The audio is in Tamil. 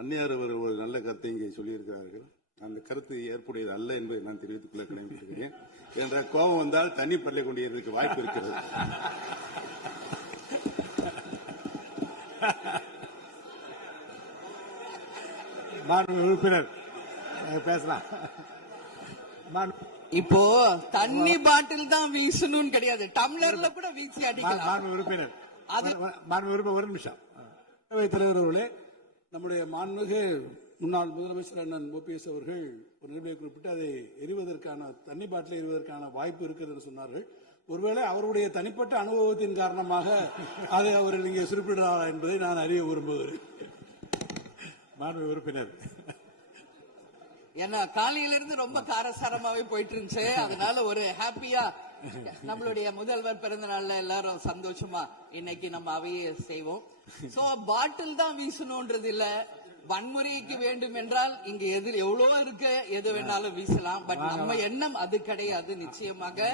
அந்நியார் அவர் ஒரு நல்ல கருத்தை இங்கே சொல்லியிருக்கிறார்கள். அந்த கருத்து ஏற்புடையது அல்ல என்பதை நான் தெரிவித்துக் கொள்ள கடமைப்பட்டிருக்கிறேன். என்ற கோபம் வந்தால் தண்ணி பள்ளி கொண்டிருக்க வாய்ப்பு இருக்கிறது. உறுப்பினர் பேசலாம். இப்போ தண்ணி பாட்டில் தான் வீசணும் கிடையாது, டம்ளர்ல கூட வீசி அடிக்கலாம். உறுப்பினர் ஒரு நிமிஷம். தலைவர் அவர்களே, நம்முடைய மாண்புமிகு முன்னாள் முதலமைச்சர் அண்ணன் ஓபிஎஸ் அவர்கள் ஒரு நிலையை குறிப்பிட்டு அதை எரிவதற்கான தண்ணி பாட்டிலை எரிவதற்கான வாய்ப்பு இருக்கிறது என்று சொன்னார்கள். ஒருவேளை அவருடைய தனிப்பட்ட அனுபவத்தின் காரணமாக அதை அவர் இங்கே குறிப்பிடுறார் என்பதை நான் அறிய விரும்புகிறேன். உறுப்பினர் ஏன்னா காலையில இருந்து ரொம்ப காரசாரமாவே போயிட்டு இருந்துச்சு. அதனால ஒரு ஹாப்பியா நம்மளுடைய முதல்வர் பிறந்த நாள்ல எல்லாரும் சந்தோஷமா இன்னைக்கு நம்ம அவையை செய்வோம். சோ பாட்டில் தான் வீசணும்ன்றது இல்ல, வன்முறைக்கு வேண்டும் என்றால் இங்க எவ்வளவு இருக்கு, எது வேணாலும் வீசலாம். பட் நம்ம எண்ணம் அது கிடையாது. நிச்சயமாக